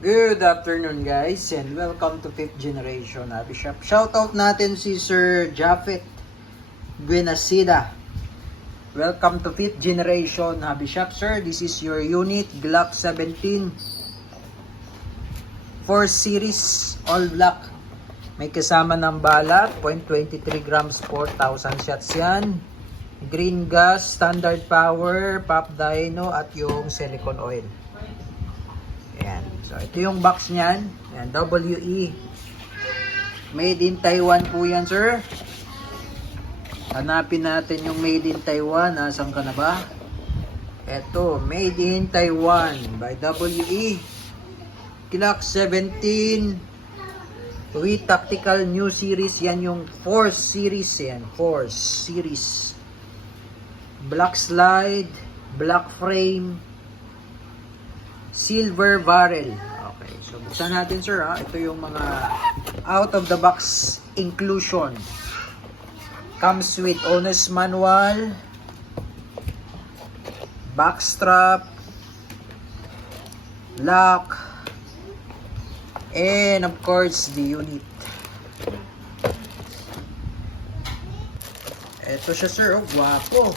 Good afternoon guys and welcome to 5th Generation Hobby Shop. Shoutout natin si Sir Japhet Buenasida. Welcome to 5th Generation Hobby Shop, sir. This is your unit Glock 17 4 series all black. May kasama ng bala, 0.23 grams, 4,000 shots yan. Green gas, standard power, pop dyno at yung silicone oil. Ayan. So, ito yung box niyan. Ayan, WE. Made in Taiwan po yan, sir. Hanapin natin yung Made in Taiwan. Nasaan ka na ba? Ito, Made in Taiwan by WE. Glock 17 with Tactical New Series. Yan yung 4 series. Yan, 4 series. Black slide, black frame, silver barrel. Okay, so buksan natin, sir, ha. Ito yung mga out of the box inclusion. Comes with owner's manual, backstrap, lock, and of course the unit. Ito siya, sir, oh, guwapo.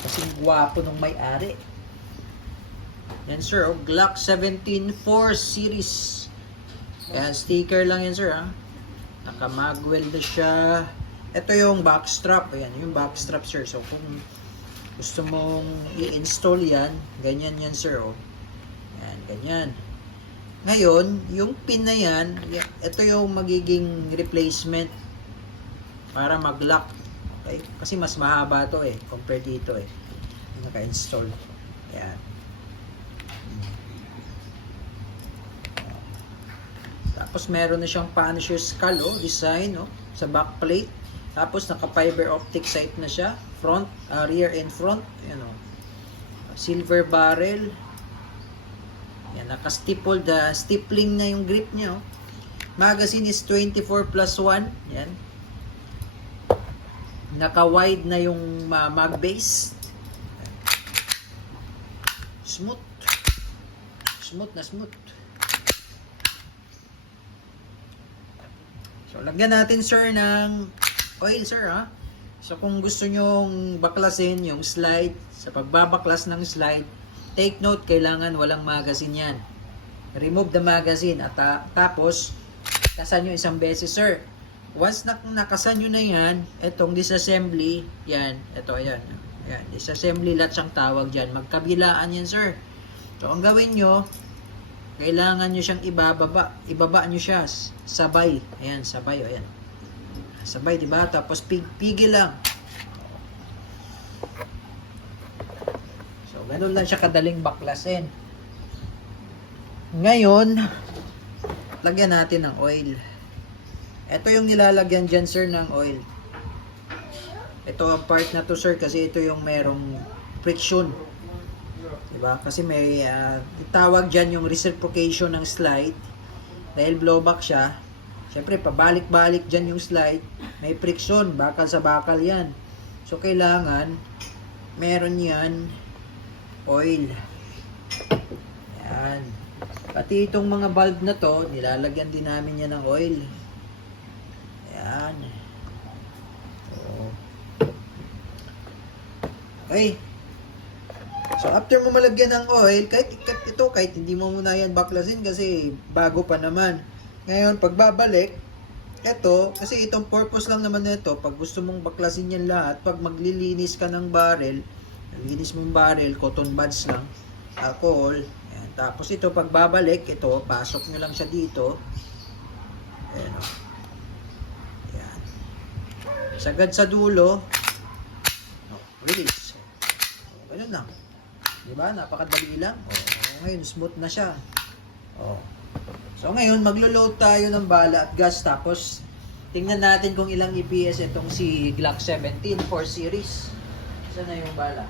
Kasing guwapo nung may-ari. Yan, sir, oh, Glock 17 4 series. Ayan, sticker lang yan, sir, ha. Naka-magwell na siya. Ito yung backstrap. Ayan, yung backstrap, sir. So, kung gusto mong i-install yan, ganyan yan, sir, oh. Ayan, ganyan. Ngayon, yung pin na yan, ito yung magiging replacement para mag-lock. Okay? Kasi mas mahaba to eh, compared dito eh. Naka-install. Ayan. Tapos meron na siyang Punisher skull, oh, design, oh, sa backplate. Tapos naka-fiber optic sight na siya, front, rear and front. Ayan, oh. Silver barrel. Yan, naka-stippled, stippling na yung grip niya, oh. Magazine is 24+1. Yan. Naka-wide na yung mag base. Smooth. Smooth na smooth. So, lagyan natin, sir, ng oil, sir, ha. So, kung gusto nyong baklasin yung slide, sa pagbabaklas ng slide, take note, kailangan walang magazine yan. Remove the magazine. At tapos, kasan nyo isang beses, sir. Once nakasan nyo na yan, itong disassembly, yan, ito, ayan. Yan, disassembly latch ang tawag dyan. Magkabilaan yan, sir. So, ang gawin nyo, kailangan nyo siyang ibababa. Ibaba nyo siya. Sabay. Ayan, sabay. Ayan. Sabay, diba? Tapos pigil lang. So, ganun lang siya kadaling baklasin. Ngayon, lagyan natin ng oil. Ito yung nilalagyan dyan, sir, ng oil. Ito ang part na to, sir, kasi ito yung merong friction. Diba? Kasi may tawag dyan yung reciprocation ng slide. Dahil blowback siya, syempre pabalik-balik dyan yung slide, may friction, bakal sa bakal yan. So kailangan meron yan oil. Yan. Pati itong mga valve na to, nilalagyan din namin yan ng oil. Yan. So, okay. So, after mo malagyan ng oil, kahit hindi mo muna yan baklasin kasi bago pa naman. Ngayon, pagbabalik, kasi itong purpose lang naman nito, pag gusto mong baklasin yan lahat, pag maglilinis ka ng barrel, linis mong barrel, cotton buds lang, alcohol, yan. Tapos ito, pagbabalik, ito, pasok nyo lang siya dito. Ayan, o. Yan. Sagad sa dulo, release. Ganun lang. Diba? Napakadali lang. Ngayon, smooth na siya. So, ngayon, maglo-load tayo ng bala at gas. Tapos, tingnan natin kung ilang EPS itong si Glock 17 4 series. Saan na yung bala?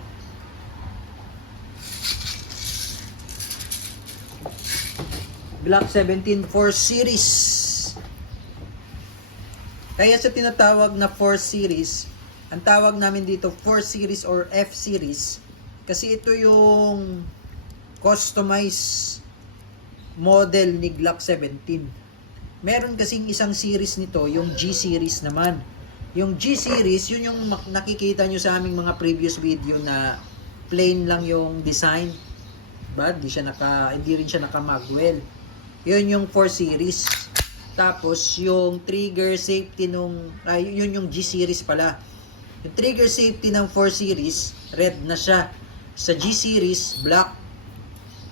Glock 17 4 series. Kaya sa tinatawag na 4 series, ang tawag namin dito 4 series or F series kasi ito yung customized model ni Glock 17. Meron kasing isang series nito, yung G series naman. Yung G series, yun yung nakikita nyo sa aming mga previous video na plain lang yung design. Diba? Hindi rin siya naka-magwell. Yun yung 4 series. Tapos yung trigger safety yun yung G series pala. Yung trigger safety ng 4 series, red na siya. Sa G series, black.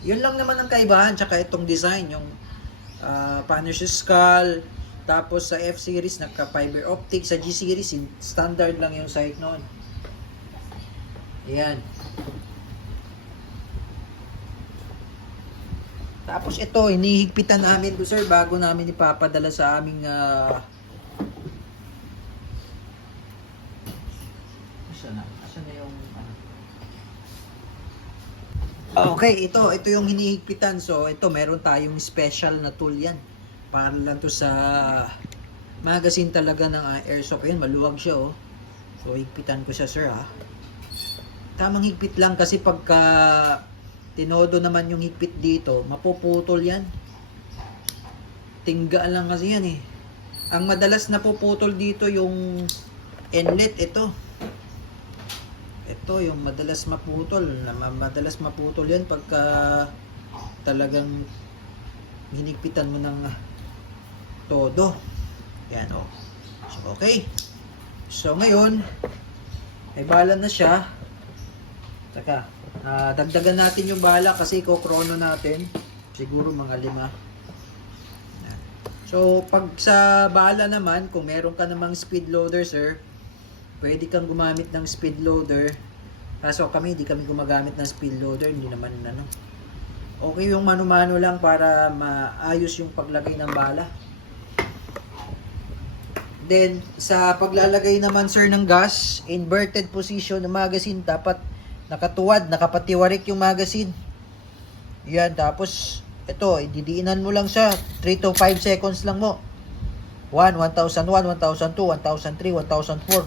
Yun lang naman ang kaibahan. Tsaka itong design, yung Punisher skull. Tapos sa F series, nagka-fiber optic. Sa G series, standard lang yung sight noon. Ayan. Tapos ito, hinihigpitan namin to sir bago namin ipapadala sa aming Asan na yung Okay, ito yung hinihigpitan. So ito, meron tayong special na tool yan. Para lang to sa magazine talaga ng airsoft. Ayun, maluwag siya oh. So higpitan ko siya sir ha. Tamang higpit lang kasi pagka tinodo naman yung higpit dito, mapuputol yan. Tinggaan lang kasi yan eh. Ang madalas napuputol dito yung inlet, ito. Ito yung madalas maputol. Madalas maputol yan pagka talagang hinigpitan mo ng todo. Yan o. So, okay. So, ngayon, ay bala na siya. Taka, dagdagan natin yung bala kasi ikokrono natin. Siguro mga 5. So, pag sa bala naman, kung meron ka namang speed loader, sir, pwede kang gumamit ng speed loader. Kaso hindi kami gumagamit ng speed loader. Hindi naman okay yung mano-mano lang para maayos yung paglagay ng bala. Then, sa paglalagay naman sir ng gas, inverted position ng magazine, dapat nakatuwad, nakapatiwarik yung magazine. Yan, tapos, ito, ididiinan mo lang siya, 3 to 5 seconds lang mo. 1, 1001, 1002, 1003, 1004,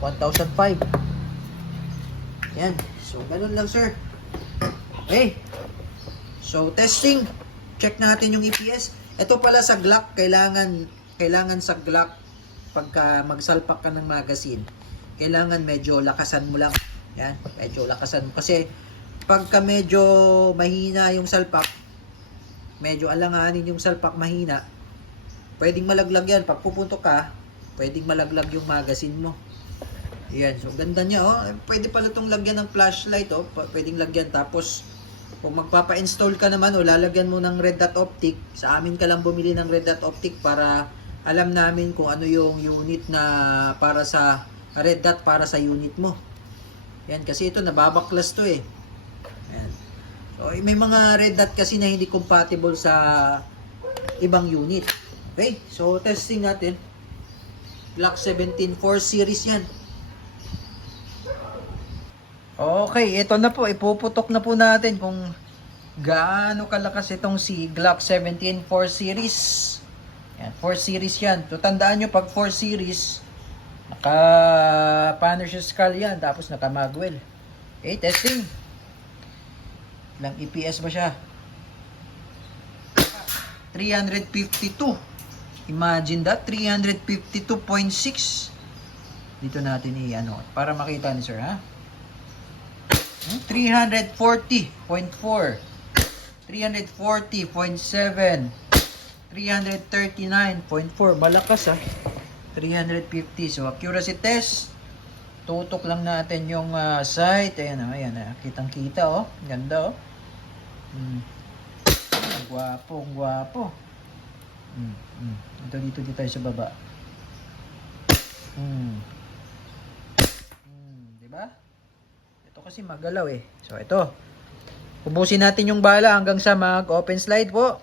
1005. Yan, so ganun lang sir. Okay. So, testing. Check natin yung EPS. Ito pala sa Glock, kailangan sa Glock, pagka magsalpak ka ng magazine, kailangan medyo lakasan mo lang. Yan, medyo lakasan mo. Kasi, pagka medyo mahina yung salpak, medyo alanganin yung salpak, mahina, pwedeng malaglag yan. Pag pupuntok ka, pwedeng malaglag yung magazine mo. Yan, so ganda niya oh. Pwede pala itong lagyan ng flashlight oh. Pwedeng lagyan. Tapos, kung magpapa-install ka naman o lalagyan mo ng red dot optic, sa amin ka lang bumili ng red dot optic para alam namin kung ano yung unit na para sa red dot para sa unit mo. Yan, kasi ito nababaklas to eh. Yan. So, may mga red dot kasi na hindi compatible sa ibang unit. Okay, so testing natin. Glock 17 4 series yan. Okay, ito na po. Ipuputok na po natin kung gaano kalakas itong si Glock 17 4 series. Yan, 4 series yan. So, tandaan nyo, pag 4 series, naka-Punisher skull yan, tapos naka-magwell. Okay, testing. Ilang EPS ba siya? 352. Imagine that, 352.6. Dito natin para makita ni sir, ha? 340.4. 340.7. 339.4, malakas 350. So accuracy test, tutok lang natin yung sight. Ayan kitang-kita oh. Ganda oh. Gwapo. Dito tayo sa baba. Diba? Ito kasi magalaw eh. So ito. Ubusin natin yung bala hanggang sa mag-open slide po.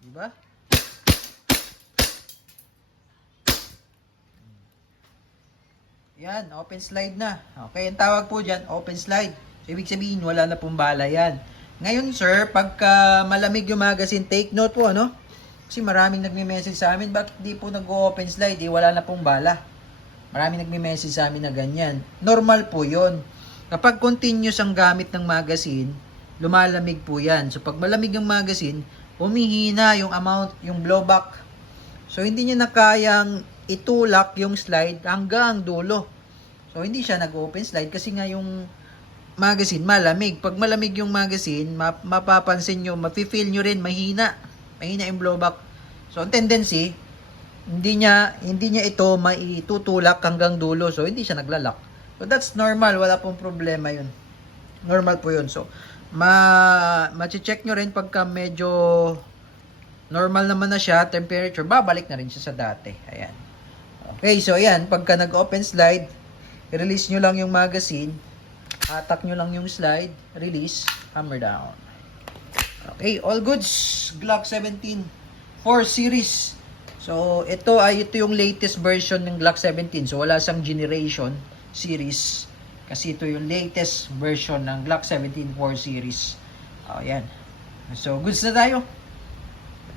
Diba? Yan, open slide na. Okay, ang tawag po dyan, open slide. So, ibig sabihin, wala na pong bala yan. Ngayon, sir, pagka malamig yung magazine, take note po, Kasi maraming nagme-message sa amin, bakit di po nag-open slide? Wala na pong bala. Marami nagme-message sa amin na ganyan. Normal po yon. Kapag continuous ang gamit ng magazine, lumalamig po yan. So pag malamig ang magazine, humihina yung amount, yung blowback. So hindi niya na kayang itulak yung slide hanggang dulo. So hindi siya nag-open slide kasi nga yung magazine malamig. Pag malamig yung magazine, mapapansin nyo, mafe-feel nyo rin mahina yung blowback. So ang tendency, hindi niya ito maitutulak hanggang dulo. So hindi siya naglalak. So that's normal, wala pong problema yun. Normal po yun. So ma-check nyo rin pagka medyo normal naman na siya, temperature, babalik na rin siya sa dati. Ayan. Okay, so ayan, pagka nag-open slide, release nyo lang yung magazine, hatak nyo lang yung slide, release, hammer down. Okay, all goods, Glock 17 4 series. So ito yung latest version ng Glock 17. So wala siyang generation series kasi ito yung latest version ng Glock 17 4 series. Ayan. So goods na tayo.